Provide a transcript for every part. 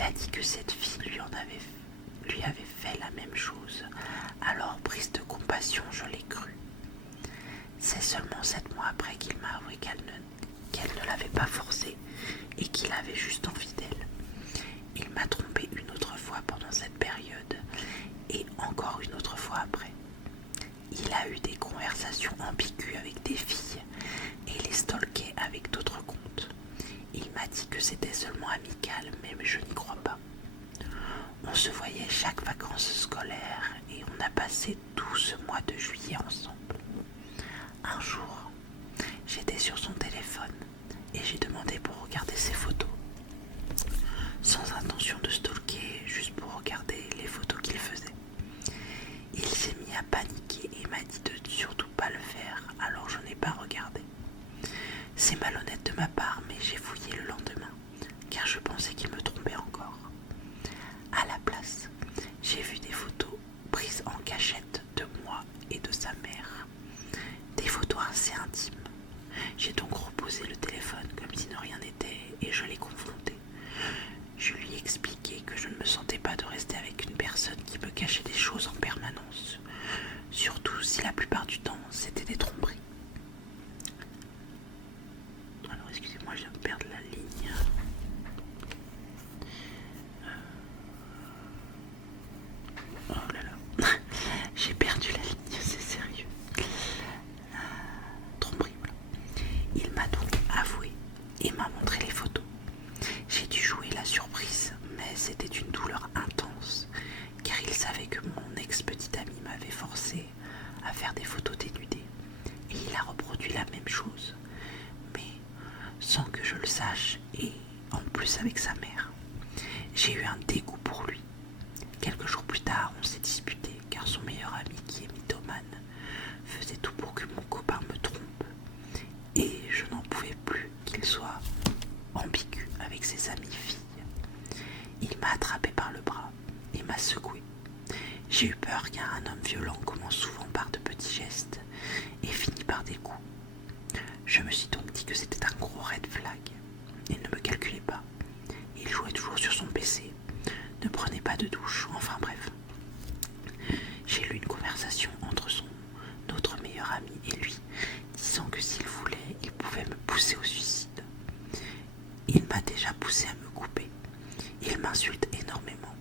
Il a dit que cette fille lui avait fait la même chose. Alors, prise de compassion, je l'ai cru. C'est seulement 7 mois après qu'il m'a avoué qu'elle ne l'avait pas forcé et qu'il avait juste envie d'elle. Il m'a trompé une autre fois pendant cette période et encore une autre fois après. Il a eu des conversations ambiguës avec des filles et les stalkait avec d'autres comptes. Il m'a dit que c'était seulement amical, mais je n'y crois pas. On se voyait chaque vacances scolaires et on a passé tout ce mois de juillet ensemble. Un jour, j'étais sur son téléphone et j'ai demandé pour regarder ses photos. Sans intention de stalker, juste pour regarder les photos qu'il faisait. Il s'est mis à paniquer et m'a dit de surtout pas le faire, alors je n'ai pas regardé. C'est malhonnête de ma part, mais j'ai fouillé le lendemain, car je pensais qu'il me trompait encore. À la place, j'ai vu des photos prises en cachette de moi et de sa mère. Des photos assez intimes. J'ai donc reposé le téléphone comme si de rien n'était et je l'ai confronté. Je lui ai expliqué que je ne me sentais pas de rester avec une personne qui me cachait des choses en permanence, surtout si la plupart du temps c'était des tromperies. Alors excusez-moi, je viens de perdre la ligne. Oh là là, j'ai perdu la ligne, c'est sérieux. Tromperie, voilà. Il m'a donc avoué et m'a montré les photos. J'ai dû jouer la surprise, mais c'était une douleur intense, car il savait que mon ex-petite amie m'avait forcé à faire des photos dénudées, et il a reproduit la même chose, mais sans que je le sache, et en plus avec sa mère. J'ai eu un dégoût pour lui. Quelques jours plus tard, on s'est disputé, car son meilleur ami, qui est mythomane, faisait tout pour que mon copain me trompe, et je n'en pouvais plus qu'il soit ambigu avec ses amies filles. Il m'a attrapé par le bras et m'a secoué. J'ai eu peur car un homme violent commence souvent par de petits gestes et finit par des coups. Je me suis donc dit que c'était un gros red flag. Il ne me calculait pas. Il jouait toujours sur son PC, ne prenait pas de douche, enfin bref. J'ai lu une conversation entre son autre meilleur ami et lui, disant que s'il voulait, il pouvait me pousser au suicide. Il m'a déjà poussé à me couper. Il m'insulte énormément,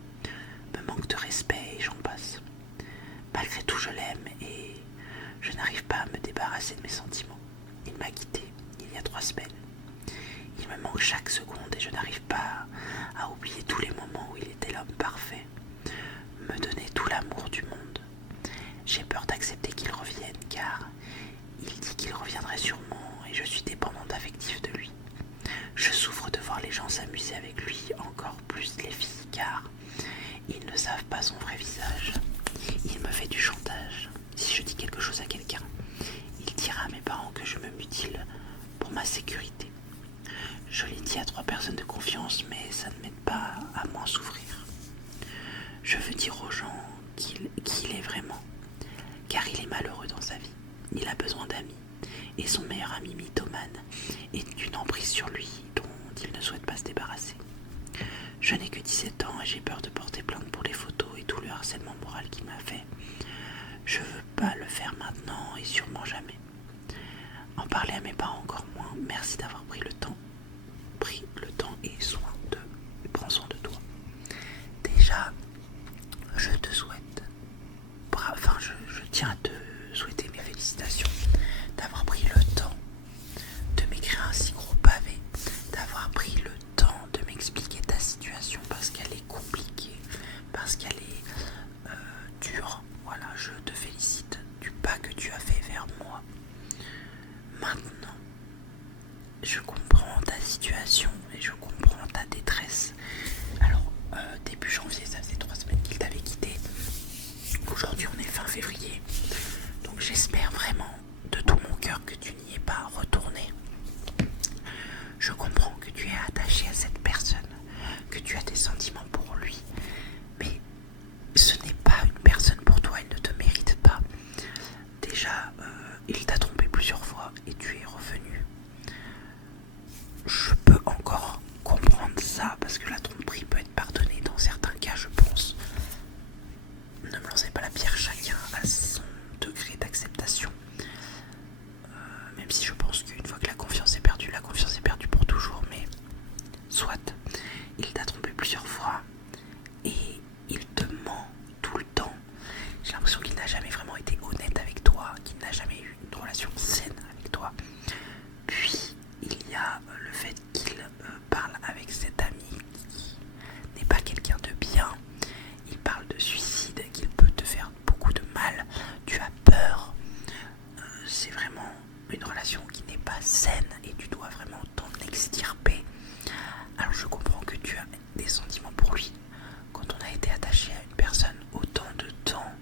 me manque de respect et j'en passe. Malgré tout, je l'aime et je n'arrive pas à me débarrasser de mes sentiments. Il m'a quitté il y a 3 semaines. Il me manque chaque seconde et je n'arrive pas à oublier tous les moments où il était l'homme parfait, me donnait tout l'amour du monde. J'ai peur d'accepter qu'il revienne car il dit qu'il reviendrait sûrement et je suis dépendante affective de lui. Je souffre de voir les gens s'amuser avec lui, encore plus les filles, car ils ne savent pas son vrai visage. Il me fait du chantage. Si je dis quelque chose à quelqu'un, il dira à mes parents que je me mutile pour ma sécurité. Je l'ai dit à 3 personnes de confiance, mais ça ne m'aide pas à moins souffrir. Je veux dire aux gens qui il est vraiment, car il est malheureux dans sa vie. Il a besoin d'amis, et son meilleur ami mythomane est une emprise sur lui dont il ne souhaite pas se débarrasser. Je n'ai que 17 ans et j'ai peur de porter plainte pour les photos et tout le harcèlement moral qu'il m'a fait. Je veux pas le faire maintenant et sûrement jamais. En parler à mes parents encore moins. Merci d'avoir pris le temps et prends soin de toi. Déjà, je te souhaite, je tiens à te souhaiter mes félicitations d'avoir pris le temps de m'écrire un si gros pavé, soit il t'a trompé plusieurs fois et il te ment tout le temps. J'ai l'impression qu'il n'a jamais vraiment été honnête avec toi, qu'il n'a jamais eu une relation saine avec toi. Puis il y a le fait qu'il parle avec cet ami qui n'est pas quelqu'un de bien. Il parle de suicide, qu'il peut te faire beaucoup de mal. Tu as peur. C'est vraiment une relation qui n'est pas saine et tu dois vraiment t'en extirper. Alors je comprends que tu as des sentiments pour lui. Quand on a été attaché à une personne autant de temps,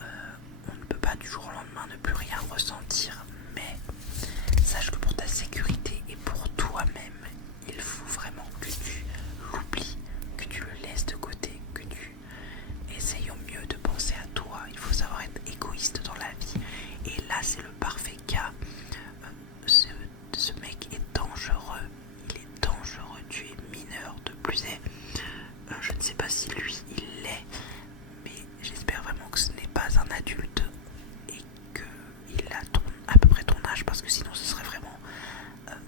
on ne peut pas du jour au lendemain ne plus rien ressentir. Mais sache que pour ta sécurité et pour toi-même, il faut vraiment que tu l'oublies, que tu le laisses de côté, que tu essayes au mieux de penser à toi. Il faut savoir être égoïste dans la vie. Et là, c'est le parfait cas. Ce mec est dangereux. Il est dangereux. Tu es mineur. De plus est, je ne sais pas si lui, il l'est. Mais j'espère vraiment que ce n'est pas un adulte et qu'il a à peu près ton âge. Parce que sinon, ce serait vraiment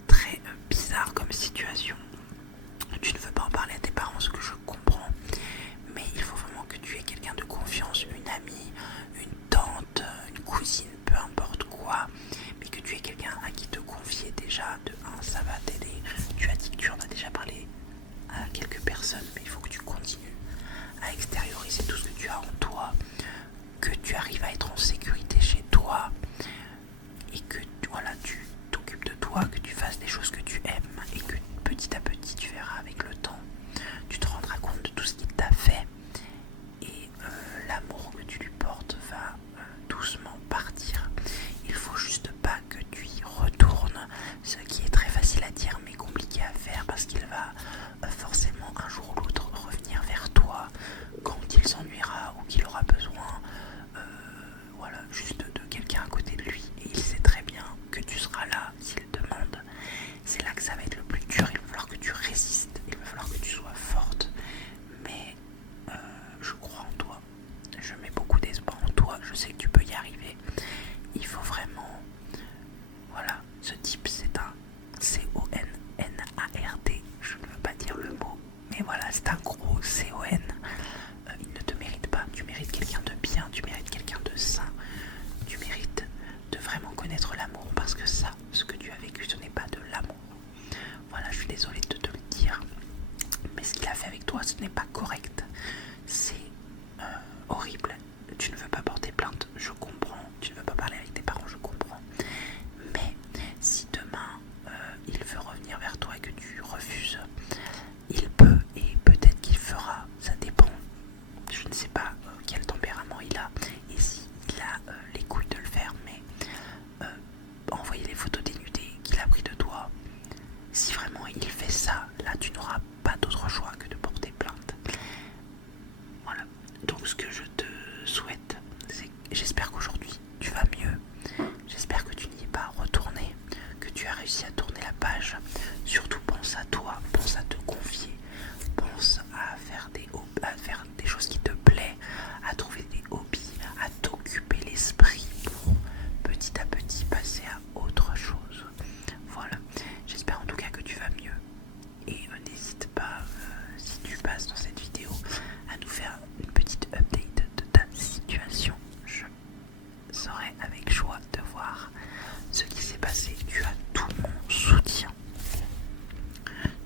très bizarre comme situation. Tu ne veux pas en parler à tes parents, ce que je comprends. Mais il faut vraiment que tu aies quelqu'un de confiance, une amie, une tante, une cousine, peu importe quoi, mais que tu aies quelqu'un à qui te confier déjà. De un, ça va t'aider. Tu as dit que tu en as déjà parlé à quelques personnes, mais il faut que tu continues à extérioriser tout ce que tu as en toi, que tu arrives à être en sécurité chez toi et que voilà, tu t'occupes de toi, que tu fasses des choses que tu aimes et que petit à petit tu verras avec le temps, tu te rendras compte de tout ce qu'il t'a fait et l'amour que tu lui portes va doucement partir. Il faut juste pas que tu y retournes, ce qui est très facile à dire mais compliqué à faire parce qu'il va forcément un jour ou l'autre revenir vers toi quand il s'ennuiera ou qu'il aura besoin voilà, juste de quelqu'un à côté de lui. Et il sait très bien que tu seras là s'il demande. C'est là que ça va être le plus dur. Il va falloir que tu résistes, il va falloir que tu sois forte. Mais je crois en toi. Je mets beaucoup d'espoir en toi. Je sais que tu peux y arriver. Il faut vraiment... Voilà, ce type c'est un C-O-N-N-A-R-D. Je ne veux pas dire le mot, mais voilà, c'est un gros C-O-N. Il ne te mérite pas. Tu mérites quelqu'un de bien, tu mérites quelqu'un de sain. Tu mérites de vraiment connaître l'amour parce que ça, ce que tu as vécu, ce n'est pas de l'amour. Voilà, je suis désolée de te le dire, mais ce qu'il a fait avec toi, ce n'est pas correct. C'est horrible. Tu ne veux pas porter plainte, je comprends. Tu ne veux pas parler avec tes parents, je comprends. Mais si demain il veut revenir vers toi et que tu refuses, il peut et peut-être qu'il fera. Ça dépend. Je ne sais pas quel tempérament il a et s'il a les couilles de le faire, mais envoyer les photos dénudées qu'il a pris de toi. Si vraiment il fait ça, là tu n'auras pas d'autre choix que de porter plainte. Voilà. Donc ce que je te souhaite, c'est j'espère qu'aujourd'hui tu vas mieux. J'espère que tu n'y es pas retourné, que tu as réussi à tourner la page. Surtout pense à toi, pense à te confier, pense à faire des choses qui te plaisent, à trouver des hobbies, à t'occuper l'esprit pour petit à petit passer à autre chose. Voilà, j'espère en tout cas que tu vas mieux et n'hésite pas si tu passes dans cette vidéo à nous faire une petite update de ta situation. Je serai avec joie de voir ce qui s'est passé. Tu as tout mon soutien.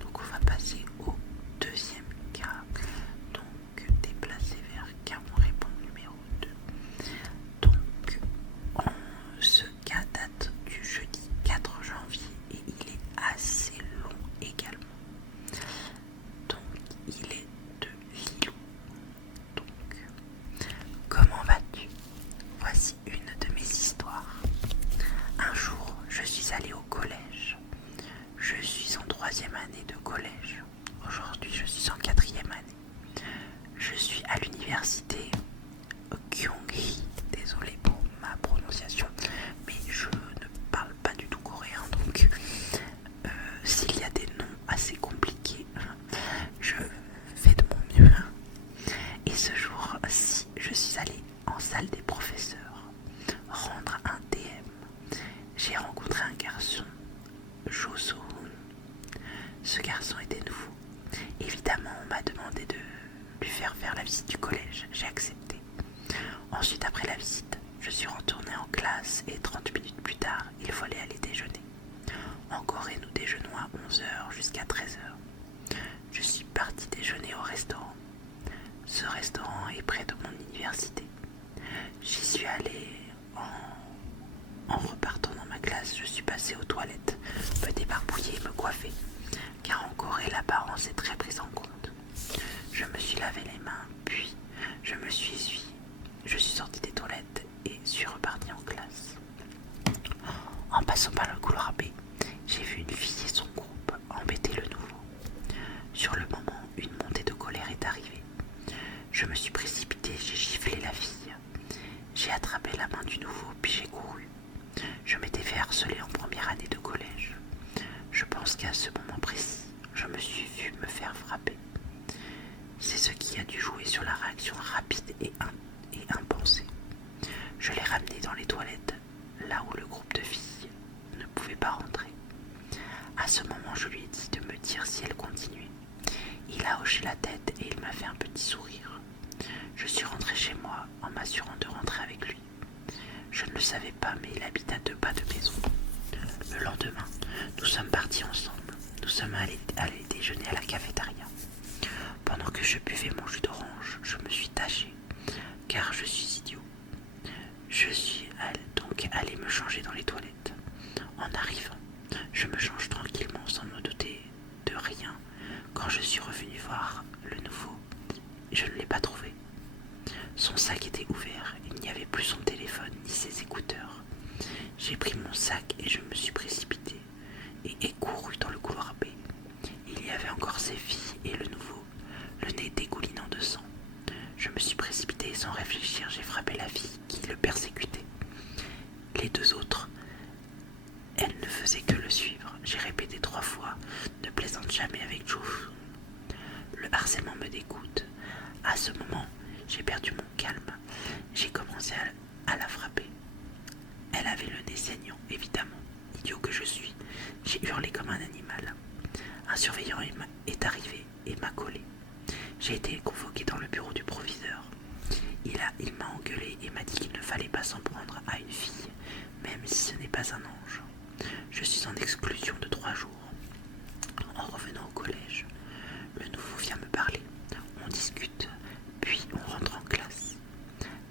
Donc on va passer au deuxième cas. Donc déplacé vers cas, on répond numéro 2. Donc ce cas date du jeudi 4 janvier et il est assez long également. Donc il est de Lilou. Donc comment vas-tu? Voici une de mes histoires. Un jour, je suis allée au collège. Je suis en 3e année de collège. Aujourd'hui, je suis en 4e année. Je suis à l'université Kyunghee. Désolé pour ma prononciation, mais je ne parle pas du tout coréen, donc s'il y a des noms assez compliqués, je fais de mon mieux. Et ce jour-ci, je suis allée en salle des professeurs rendre un DM. J'ai rencontré un garçon, Jo So-hoon. Ce garçon est était nouveau. Évidemment, on m'a demandé de lui faire la visite du collège. J'ai accepté. Ensuite, après la visite, je suis retournée en classe et 30 minutes plus tard, il fallait aller déjeuner. En Corée, nous déjeunons à 11 h jusqu'à 13 h. Je suis partie déjeuner au restaurant. Ce restaurant est près de mon université. J'y suis allée en repartant dans ma classe. Je suis passée aux toilettes, me débarbouiller et me coiffer, car en Corée, l'apparence est très prise en compte. Je me suis lavé les mains, puis je me suis essuyée. Je suis sortie des toilettes et suis repartie en classe. En passant par le couloir B, j'ai vu une fille et son groupe embêter le nouveau. Sur le moment, une montée de colère est arrivée. Je me suis précipitée, j'ai giflé la fille. J'ai attrapé la main du nouveau, puis j'ai couru. Je m'étais fait harceler en première année de collège. Je pense qu'à ce moment précis, je me suis vue me faire frapper. C'est ce qui a dû jouer sur la réaction rapide et impensée. Je l'ai ramenée dans les toilettes, là où le groupe de filles ne pouvait pas rentrer. À ce moment, je lui ai dit de me dire si elle continuait. Il a hoché la tête et il m'a fait un petit sourire. Je suis rentrée chez moi en m'assurant de rentrer avec lui. Je ne le savais pas, mais il habite à 2 pas de maison. Le lendemain, nous sommes partis ensemble. Nous sommes allés déjeuner à la cafétéria. Pendant que je buvais mon jus d'orange, je me suis tachée, car je suis idiot. Je suis donc allée me changer dans les toilettes. En arrivant, je me change tranquillement sans me douter de rien. Quand je suis revenue voir le nouveau, je ne l'ai pas trouvé. Son sac était ouvert, il n'y avait plus son téléphone ni ses écouteurs. J'ai pris mon sac et je me suis précipitée et couru dans le couloir B. Il y avait encore ses filles et le nouveau, le nez dégoulinant de sang. Je me suis précipitée et sans réfléchir, j'ai frappé la fille qui le persécutait. Les 2 autres, elles ne faisaient que le suivre. J'ai répété 3 fois, ne plaisante jamais avec Joe. Le harcèlement me dégoûte. À ce moment, j'ai perdu mon calme. J'ai commencé à la frapper. Elle avait le nez saignant, évidemment. Idiot que je suis, j'ai hurlé comme un animal. Un surveillant est arrivé et m'a collé. J'ai été convoqué dans le bureau du proviseur. Il m'a engueulé et m'a dit qu'il ne fallait pas s'en prendre à une fille, même si ce n'est pas un ange. Je suis en exclusion de 3 jours. En revenant au collège, le nouveau vient me parler. On discute, puis on rentre en classe.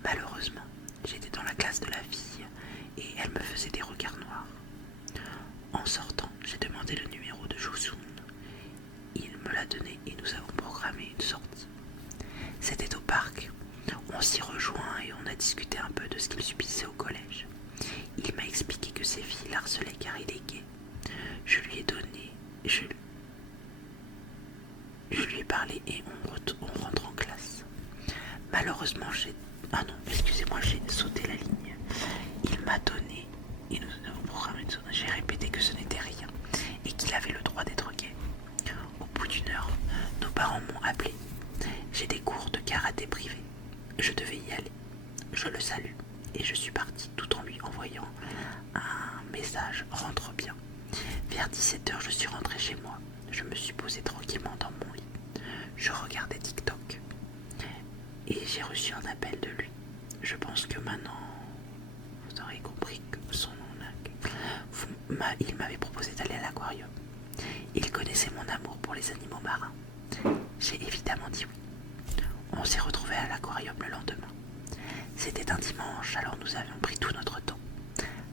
Malheureusement, j'étais dans la classe de la fille et elle me faisait des regards noirs. En sortant, j'ai demandé le numéro de Josun. Il me l'a donné et nous avons programmé une sortie. C'était au parc. On s'y rejoint et on a discuté un peu de ce qu'il subissait au collège. Il m'a expliqué que ses filles l'harcelaient car il est gay. Je lui ai donné, je lui ai parlé et on rentre en classe. Malheureusement, j'ai sauté la ligne. Il m'a donné et nous avons programmé une sortie. J'ai répété que ce n'était rien et qu'il avait le droit d'être gay. Au bout d'1 heure, nos parents m'ont appelé. J'ai des cours de karaté privé. Je devais y aller. Je le salue et je suis partie tout en lui envoyant un message « Rentre bien ». Vers 17 h, je suis rentrée chez moi. Je me suis posée tranquillement dans mon lit. Je regardais TikTok et j'ai reçu un appel de lui. Je pense que maintenant, vous aurez compris que son nom, il m'avait proposé d'aller à l'aquarium. Il connaissait mon amour pour les animaux marins. J'ai évidemment dit oui. On s'est retrouvés à l'aquarium le lendemain. C'était un dimanche, alors nous avions pris tout notre temps.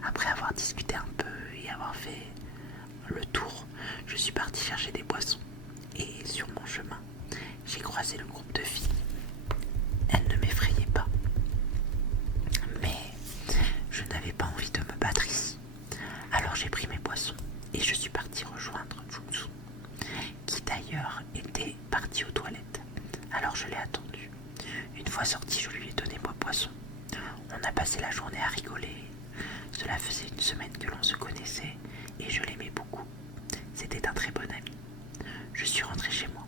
Après avoir discuté un peu et avoir fait le tour, je suis partie chercher des boissons. Et sur mon chemin, j'ai croisé le groupe de filles. Elles ne m'effrayaient pas. Mais je n'avais pas envie de me battre ici. Alors j'ai pris mes boissons et je suis partie rejoindre Jutsu, qui d'ailleurs était parti aux toilettes. Alors je l'ai attendu. Une fois sorti, je lui ai donné ma boisson. On a passé la journée à rigoler. Cela faisait 1 semaine que l'on se connaissait et je l'aimais beaucoup. C'était un très bon ami. Je suis rentrée chez moi.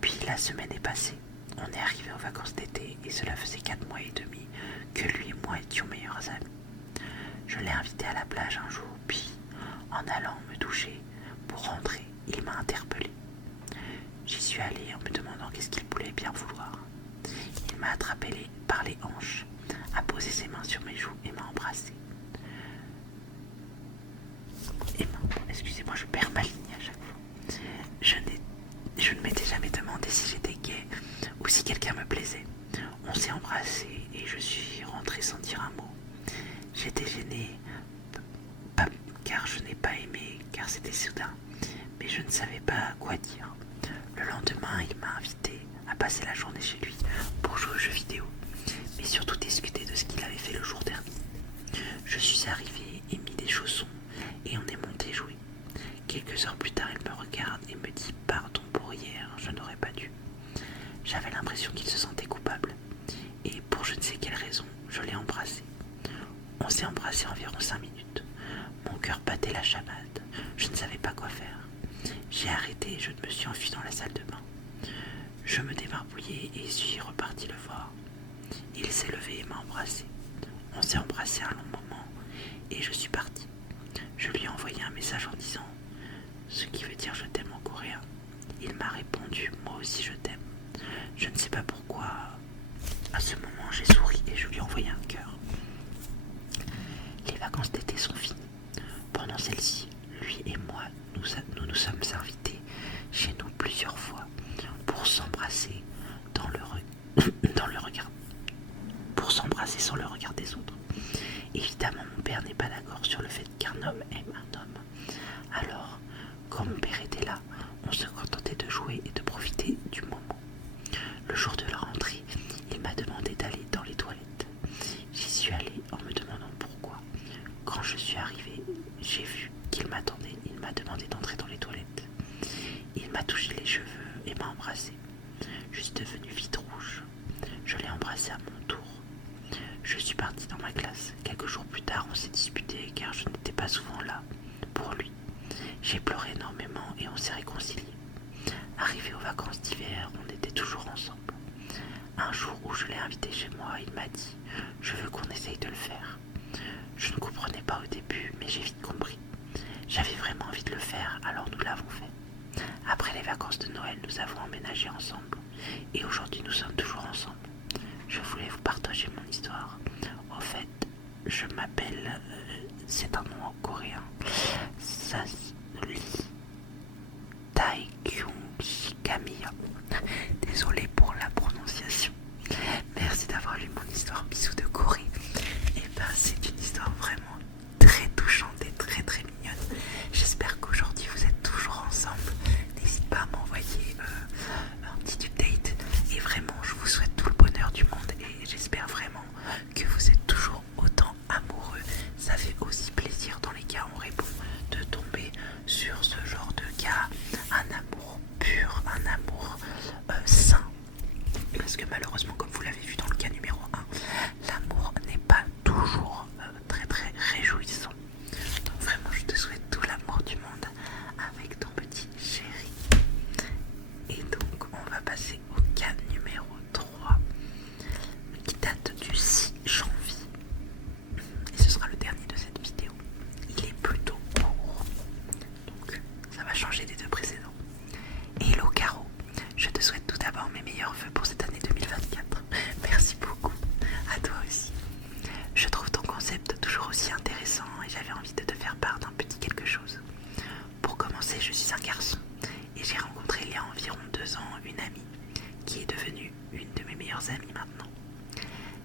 Puis la semaine est passée. On est arrivé aux vacances d'été et cela faisait 4 mois et demi que lui et moi étions meilleurs amis. Je l'ai invité à la plage un jour, puis En allant me doucher pour rentrer, il m'a interpellée. J'y suis allée en me demandant qu'est-ce qu'il pouvait bien vouloir. Il m'a attrapé par les hanches, a posé ses mains sur mes joues et m'a embrassée. Excusez-moi, je perds ma ligne à chaque fois. Je ne m'étais jamais demandé si j'étais gay ou si quelqu'un me plaisait. On s'est embrassé et je suis rentrée sans dire un mot. J'étais gênée, car je n'ai pas aimé, car c'était soudain, mais je ne savais pas quoi dire. Le lendemain, il m'a invité à passer la journée chez lui pour jouer aux jeux vidéo, mais surtout discuter de ce qu'il avait fait le jour dernier. Je suis arrivée et mis des chaussons et on est monté jouer. Quelques heures plus tard, il me regarde et me dit « Pardon pour hier, je n'aurais pas dû ». J'avais l'impression qu'il se sentait coupable et pour je ne sais quelle raison, je l'ai embrassé. On s'est embrassé environ 5 minutes. Mon cœur battait la chamade. Je ne savais pas quoi faire. J'ai arrêté et je me suis enfui dans la salle de bain. Je me débarbouillai et suis reparti le voir. Il s'est levé et m'a embrassé. On s'est embrassé un long moment et je suis partie. Je lui ai envoyé un message en disant « Ce qui veut dire je t'aime en coréen ». Il m'a répondu « Moi aussi je t'aime ». Je ne sais pas pourquoi. À ce moment, j'ai souri et je lui ai envoyé un cœur. Les vacances d'été sont finies. Pendant celles-ci, lui et moi, nous sommes invités chez nous plusieurs fois pour s'embrasser dans le regard, pour s'embrasser sans le regard des autres. Évidemment, mon père n'est pas d'accord sur le fait qu'un homme aime un homme. Alors, quand mon père était là, on se contentait de jouer et de profiter du moment. Le jour de la rentrée, il m'a demandé d'aller dans les toilettes. J'y suis allée en me demandant pourquoi. Quand je suis arrivée, j'ai vu qu'il m'attendait. Il m'a demandé d'entrer dans les toilettes. Il m'a touché les cheveux et m'a embrassée. Je suis devenue vite rouge. Je l'ai embrassé à mon tour. Je suis partie dans ma classe. Quelques jours plus tard, on s'est disputé car je n'étais pas souvent là pour lui. J'ai pleuré énormément et on s'est réconciliés. Arrivé aux vacances d'hiver, on était toujours ensemble. Un jour où je l'ai invité chez moi, il m'a dit « Je veux qu'on essaye de le faire ». Je ne comprenais pas au début, mais j'ai vite compris. J'avais vraiment envie de le faire, alors nous l'avons fait. Après les vacances de Noël, nous avons emménagé ensemble. Et aujourd'hui, nous sommes toujours ensemble. Je voulais vous partager mon histoire. En fait, je m'appelle... c'est un nom en coréen. Ça se lit Taekyung Camilla. Désolée pour la prononciation. Merci d'avoir lu mon histoire Bisous de Corée. Et ben, c'est une histoire vraiment très touchante et très très mignonne. J'espère qu'aujourd'hui vous êtes toujours ensemble. N'hésite pas à m'envoyer un petit update. Et vraiment, je vous souhaite tout le bonheur du monde. Et j'espère vraiment que vous êtes toujours autant amoureux. Ça fait aussi plaisir dans les cas où on répond de tomber sur ce genre de cas. Un amour pur, un amour sain. Parce que malheureusement, comme vous l'avez vu dans le cas numéro 1, l'amour n'est pas toujours très très réjouissant. Donc vraiment, je te souhaite tout l'amour du monde avec ton petit chéri. Et donc, on va passer au cas numéro 3, qui date du 6 janvier. Et ce sera le dernier de cette vidéo. Il est plutôt court, donc ça va changer des deux précédents. Hello Caro, je te souhaite tout d'abord mes meilleurs vœux pour cette année 2024. Merci beaucoup, à toi aussi. Je trouve ton concept toujours aussi intéressant et j'avais envie de te faire part d'un petit quelque chose. Pour commencer, je suis un garçon et j'ai rencontré il y a environ 2 ans une amie qui est devenue une de mes meilleures amies maintenant.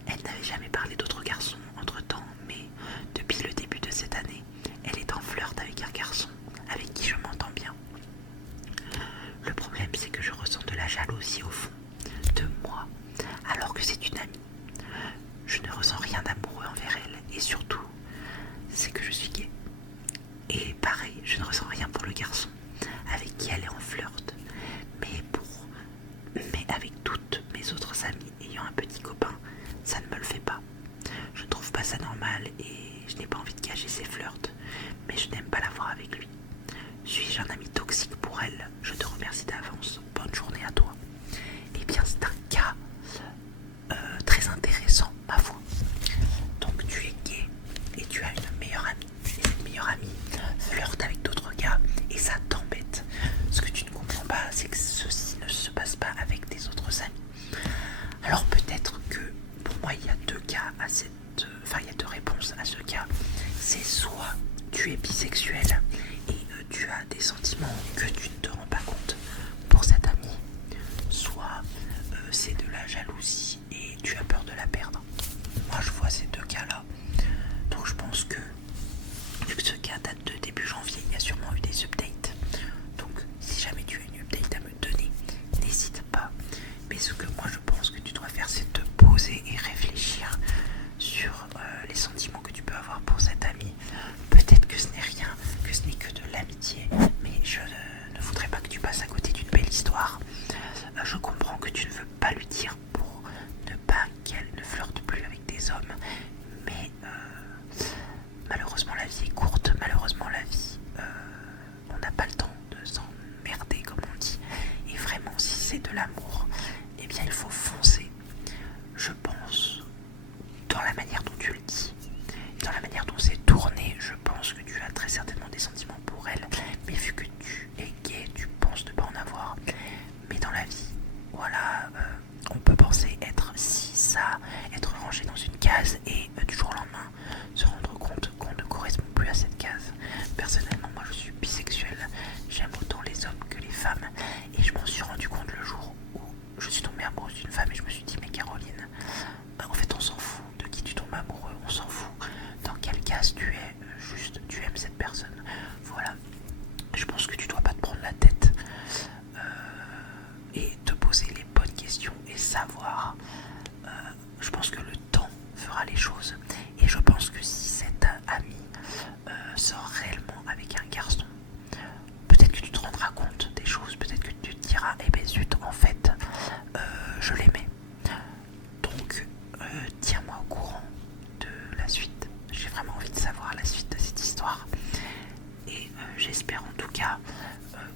Elle n'avait jamais parlé d'autres garçons entre-temps, mais depuis le début de cette année, elle est en flirt avec un garçon avec qui je m'entends bien. Le problème, c'est que je ressens de la jalousie au fond de moi, alors que c'est une amie. Je ne ressens rien d'amoureux envers elle, et surtout, c'est que je suis gay. Et pareil, je ne ressens rien pour le garçon avec qui elle est en flirt, mais avec toutes mes autres amies ayant un petit copain, ça ne me le fait pas. Je ne trouve pas ça normal et je n'ai pas envie de cacher ses flirts, mais je n'aime pas la voir avec lui. Suis-je un ami toxique pour elle? Je te remercie d'avance. Bonne journée à toi. Eh bien, c'est un cas très intéressant, ma foi. Donc, tu es gay et tu as une meilleure amie. Et cette meilleure amie flirte c'est que ceci ne se passe pas avec tes autres amis. Alors peut-être que pour moi il y a deux cas à il y a deux réponses à ce cas. C'est soit tu es bisexuel et tu as des sentiments que tu ne te rends pas compte pour cet ami, soit c'est de la jalousie et tu as peur de la perdre. Moi je vois ces deux cas-là. Donc je pense que vu que ce cas date de début janvier, il y a sûrement eu des updates. Donc si jamais tu as une update à me donner, n'hésite pas. Mais ce que moi je pense que tu dois faire, c'est te poser et réfléchir sur les sentiments que tu peux avoir pour cet ami. Peut-être que ce n'est rien, que ce n'est que de l'amitié, mais je ne voudrais pas que tu passes à côté d'une belle histoire. Je comprends que tu ne veux pas lui dire pour ne pas qu'elle ne flirte plus avec des hommes, mais malheureusement la vie est courte, malheureusement la vie, on n'a pas le temps de s'emmerder comme on dit, et vraiment si c'est de l'amour, eh bien il faut foncer. Je pense, dans la manière dont tu le dis, dans la manière dont c'est tourné, je pense que tu as très certainement des sentiments pour elle, mais vu que tu es gay, tu penses ne pas en avoir. Mais dans la vie, voilà, on peut penser être ci, ça, être rangé dans une case et du jour au lendemain se rendre compte qu'on ne correspond plus à cette case. Personnellement, moi je suis bisexuel, j'aime autant les hommes que les femmes et je m'en suis rendu compte le jour où je suis tombée amoureuse d'une femme et je me suis dit mais Caroline, en fait on s'en fout de qui tu tombes amoureux, on s'en fout dans quelle case tu es, juste tu aimes cette personne. Voilà, je pense que tu dois pas te prendre la tête et te poser les bonnes questions et savoir. Je pense que le temps fera les choses et je pense que si cet ami sort réellement avec un garçon, peut-être que tu te rendras compte des choses, peut-être que tu te diras eh ben zut, en fait je l'aimais. Donc tiens-moi au courant de la suite. J'ai vraiment envie de savoir la suite de cette histoire et j'espère en tout cas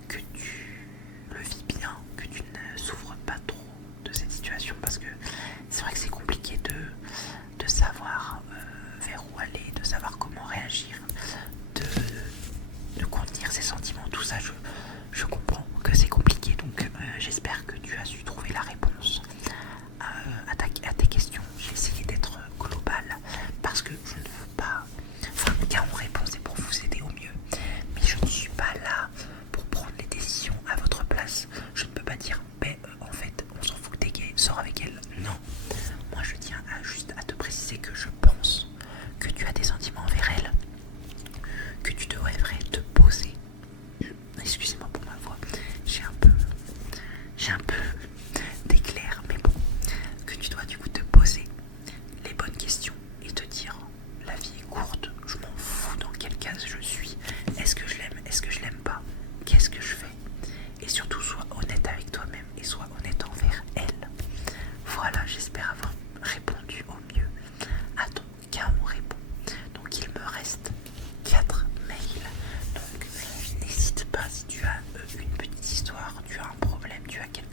que tu le vis bien, que tu ne souffres pas trop de cette situation parce que c'est vrai que c'est compliqué de savoir vers où aller, de savoir comment réagir, de contenir ses sentiments, tout ça je comprends que c'est compliqué donc j'espère que tu as su trouver la réponse à tes questions. J'ai essayé d'être global parce que je ne veux pas, enfin car on répond c'est pour vous aider au mieux, mais je ne suis pas là pour prendre les décisions à votre place. Je ne peux pas dire en fait on s'en fout que t'es gay, sors avec elle. Non, moi je tiens juste à te préciser que je pense que tu as des sentiments envers elle, que tu devrais te poser. Excusez-moi pour ma voix, j'ai un peu d'éclair, mais bon, que tu dois du coup te poser les bonnes questions et te dire la vie est courte, je m'en fous dans quelle case je suis, est-ce que je l'aime, est-ce que je l'aime pas, qu'est-ce que je fais, et surtout sois honnête avec toi-même et sois honnête envers elle. Voilà, j'espère avoir répondu au mieux à ton cas. On répond. Donc il me reste 4 mails. Donc n'hésite pas si tu as une petite histoire, tu as un problème, tu as quelque